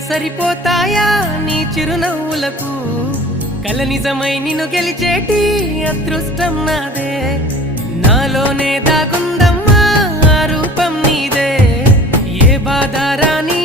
సరిపోతాయా నీ చిరునవ్వులకు కల నిజమై నిన్ను గెలిచేటి అదృష్టం నాదే నాలోనే దాగుందమ్మా ఆ రూపం నీదే ఏ బాధ రాని